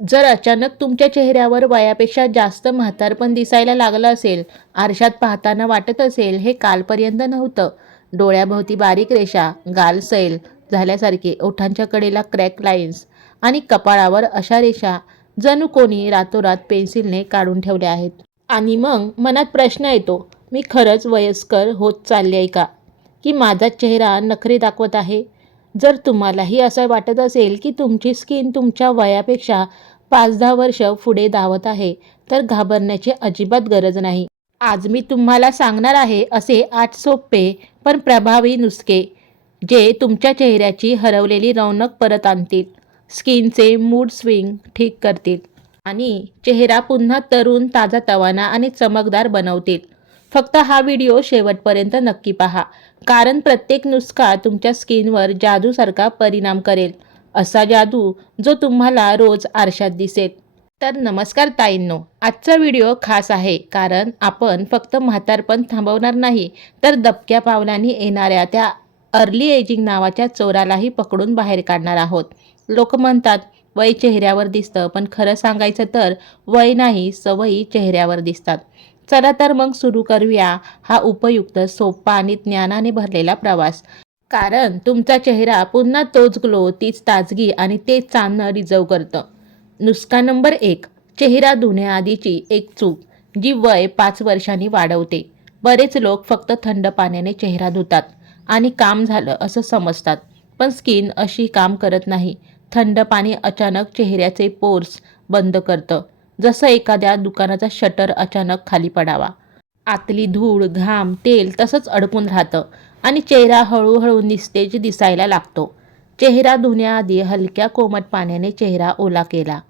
जर अचानक तुमच्या चेहऱ्यावर वयापेक्षा जास्त म्हातारपण दिसायला लागलं असेल आरशात पाहताना वाटत असेल हे कालपर्यंत नव्हतं. डोळ्याभोवती बारीक रेषा गाल सैल झाल्यासारखे ओठांच्या कडेला क्रॅक लाईन्स आणि कपाळावर अशा रेषा जणू कोणी रातोरात पेन्सिलने काढून ठेवल्या आहेत. आणि मग मनात प्रश्न येतो मी खरंच वयस्कर होत चालले आहे का? की माझा चेहरा नखरे दाखवत आहे? जर तुम्हालाही असं वाटत असेल की तुमची स्किन तुमच्या वयापेक्षा पाच दहा वर्ष पुढे धावत आहे तर घाबरण्याची अजिबात गरज नाही. आज मी तुम्हाला सांगणार आहे असे आठ सोपे पण प्रभावी नुसके जे तुमच्या चेहऱ्याची हरवलेली रौनक परत आणतील. स्किनचे मूड स्विंग ठीक करतील आणि चेहरा पुन्हा तरुण ताजा तवाना आणि चमकदार बनवतील. फक्त हा व्हिडिओ शेवटपर्यंत नक्की पहा कारण प्रत्येक नुसका तुमच्या स्किनवर जादूसारखा परिणाम करेल. असा जादू जो तुम्हाला रोज आरशात दिसेल. तर नमस्कार ताईंनो आजचा व्हिडिओ खास आहे कारण आपण फक्त म्हातारपण थांबवणार नाही तर दबक्या पावलांनी येणाऱ्या त्या अर्ली एजिंग नावाच्या चोरालाही पकडून बाहेर काढणार आहोत. लोक म्हणतात वय चेहऱ्यावर दिसतं पण खरं सांगायचं तर वय नाही सवयी चेहऱ्यावर दिसतात. चला तर मग सुरू करूया हा उपयुक्त सोपा आणि ज्ञानाने भरलेला प्रवास. कारण तुमचा चेहरा पुन्हा तोच ग्लो तीच ताजगी आणि तेच चांदणं रिझर्व करतं. नुसका नंबर एक चेहरा धुण्याआधीची एक चूक जी वय पाच वर्षांनी वाढवते. बरेच लोक फक्त थंड पाण्याने चेहरा धुतात आणि काम झालं असं समजतात पण स्किन अशी काम करत नाही. थंड पाणी अचानक चेहऱ्याचे पोर्स बंद करतं. जसं एखाद्या दुकानाचा शटर अचानक खाली पडावा. आतली धूळ घाम तेल तसंच अडकून राहतं आणि चेहरा हळूहळू निस्तेज दिसायला लागतो. चेहरा धुण्याआधी हलक्या कोमट पाण्याने चेहरा ओला केला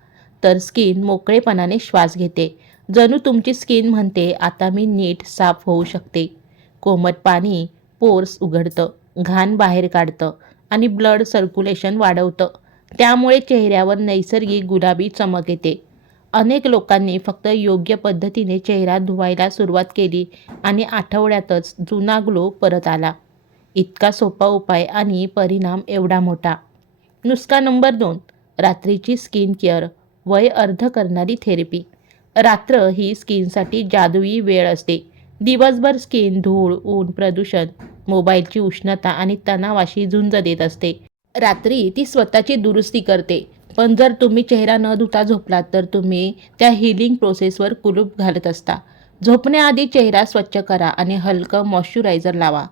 तर स्किन मोकळेपणाने श्वास घेते. जणू तुमची स्किन म्हणते आता मी नीट साफ होऊ शकते. कोमट पाणी पोर्स उघडतं घाण बाहेर काढतं आणि ब्लड सर्क्युलेशन वाढवतं. त्यामुळे चेहऱ्यावर नैसर्गिक गुलाबी चमक येते. अनेक लोकांनी फक्त योग्य पद्धतीने चेहरा धुवायला सुरुवात केली आणि आठवड्यातच जुना ग्लो परत आला. इतका सोपा उपाय आणि परिणाम एवढा मोठा. नुसका नंबर दोन रात्रीची स्किन केअर वय अर्ध करणारी थेरपी. रात्र ही स्किनसाठी जादुई वेळ असते. दिवसभर स्किन धूळ ऊन प्रदूषण मोबाईलची उष्णता आणि तणावाशी झुंज देत असते. रात्री ती स्वतःची दुरुस्ती करते. पण जर तुम्ही चेहरा न धुता झोपलात तर तुम्ही त्या हिलिंग प्रोसेसवर कुलूप घालत असता. झोपण्याआधी चेहरा स्वच्छ करा आणि हलकं मॉइश्चरायझर लावा.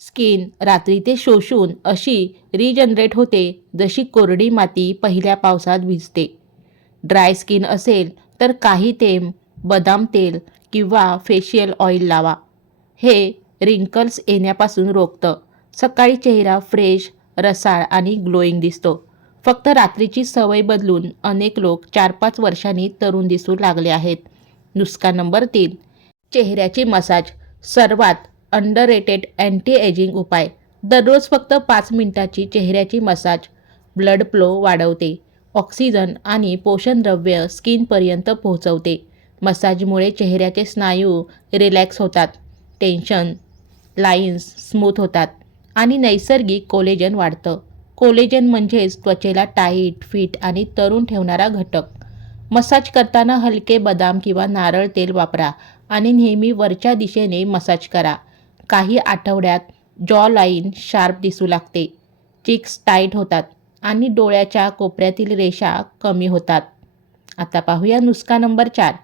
स्किन रात्री ते शोषून अशी रिजनरेट होते जशी कोरडी माती पहिल्या पावसात भिजते. ड्राय स्किन असेल तर काही तेम बदाम तेल किंवा फेशियल ऑइल लावा. हे रिंकल्स येण्यापासून रोखतं. सकाळी चेहरा फ्रेश रसाळ आणि ग्लोईंग दिसतो. फक्त रात्रीची सवय बदलून अनेक लोक चार पाच वर्षांनी तरुण दिसू लागले आहेत. नुसका नंबर तीन. चेहऱ्याची मसाज. सर्वात अंडर रेटेड अँटी एजिंग उपाय. दररोज फक्त पाच मिनिटाची चेहऱ्याची मसाज. ब्लड फ्लो वाढवते. ऑक्सिजन आणि पोषणद्रव्य स्किनपर्यंत पोहोचवते. मसाजमुळे चेहऱ्याचे स्नायू रिलॅक्स होतात. टेन्शन लाईन्स स्मूथ होतात. आणि नैसर्गिक कोलेजन वाढतं. कोलेजन म्हणजेच त्वचेला टाईट फिट आणि तरुण ठेवणारा घटक. मसाज करताना हलके बदाम किंवा नारळ तेल वापरा आणि नेहमी वरच्या दिशेने मसाज करा. काही आठवड्यात जॉ लाईन शार्प दिसू लागते. चिक्स टाईट होतात आणि डोळ्याच्या कोपऱ्यातील रेषा कमी होतात. आता पाहूया नुसका नंबर चार.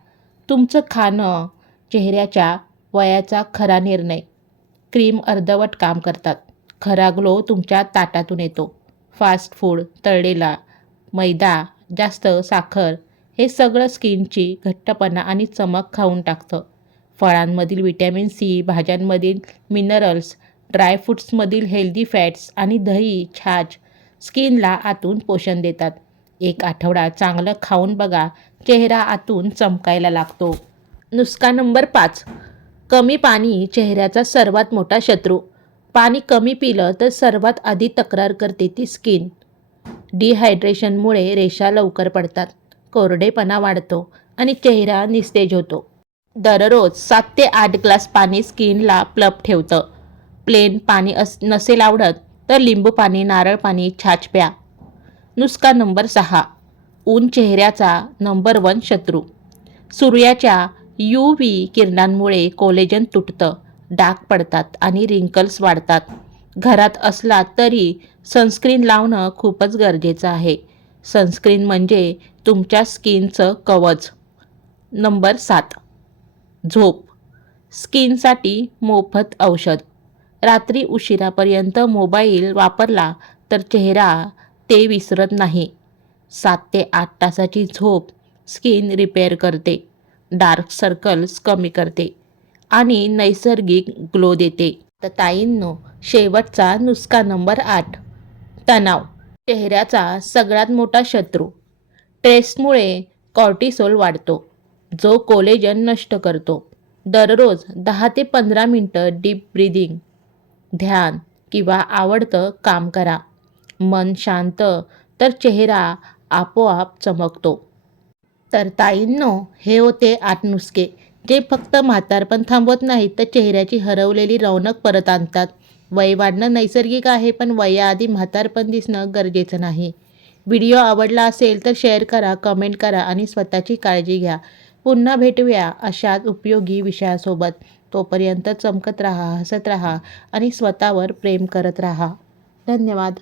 तुमचं खाणं चेहऱ्याच्या वयाचा खरा निर्णय. क्रीम अर्धवट काम करतात. खरा ग्लो तुमच्या ताटातून येतो. फास्ट फूड तळलेला मैदा जास्त साखर हे सगळं स्किनची घट्टपणा आणि चमक खाऊन टाकतं. फळांमधील विटॅमिन सी भाज्यांमधील मिनरल्स ड्रायफ्रुट्समधील हेल्दी फॅट्स आणि दही छाछ स्किनला आतून पोषण देतात. एक आठवडा चांगलं खाऊन बघा चेहरा आतून चमकायला लागतो. नुसका नंबर पाच. कमी पाणी चेहऱ्याचा सर्वात मोठा शत्रू. पाणी कमी पिलं तर सर्वात आधी तक्रार करते ती स्किन. डिहायड्रेशनमुळे रेषा लवकर पडतात कोरडेपणा वाढतो आणि चेहरा निस्तेज होतो. दररोज सात ते आठ ग्लास पाणी स्किनला प्लप ठेवतं. प्लेन पाणी अस नसेल आवडत तर लिंबू पाणी नारळ पाणी छाछ प्या. नुसका नंबर सहा. ऊन चेहऱ्याचा नंबर वन शत्रू. सूर्याच्या यू व्ही किरणांमुळे कोलेजन तुटतं. डाग पडतात आणि रिंकल्स वाढतात. घरात असला तरी सनस्क्रीन लावणं खूपच गरजेचं आहे. सनस्क्रीन म्हणजे तुमच्या स्किनचं कवच. नंबर सात. झोप. स्किनसाठी मोफत औषध. रात्री उशिरापर्यंत मोबाईल वापरला तर चेहरा ते विसरत नाही. सात ते आठ तासाची झोप स्किन रिपेअर करते. डार्क सर्कल्स कमी करते. आणि नैसर्गिक ग्लो देते. तर ताईंनो शेवटचा नुसका नंबर आठ. तणाव. चेहऱ्याचा सगळ्यात मोठा शत्रू. स्ट्रेसमुळे कॉर्टिसोल वाढतो. जो कोलेजन नष्ट करतो. दररोज दहा ते पंधरा मिनटं डीप ब्रीदिंग. ध्यान किंवा आवडतं काम करा. मन शांत तर चेहरा आपोआप चमकतो. तर ताईंनो हे होते आठ नुसके. जे फक्त म्हातारपण थांबवत नाहीत तर चेहऱ्याची हरवलेली रौनक परत आणतात. वय वाढणं नैसर्गिक आहे पण वयाआधी म्हातारपण दिसणं गरजेचं नाही. व्हिडिओ आवडला असेल तर शेअर करा कमेंट करा आणि स्वतःची काळजी घ्या. पुन्हा भेटूया अशाच उपयोगी विषयासोबत. तोपर्यंत चमकत राहा हसत राहा आणि स्वतःवर प्रेम करत राहा. धन्यवाद.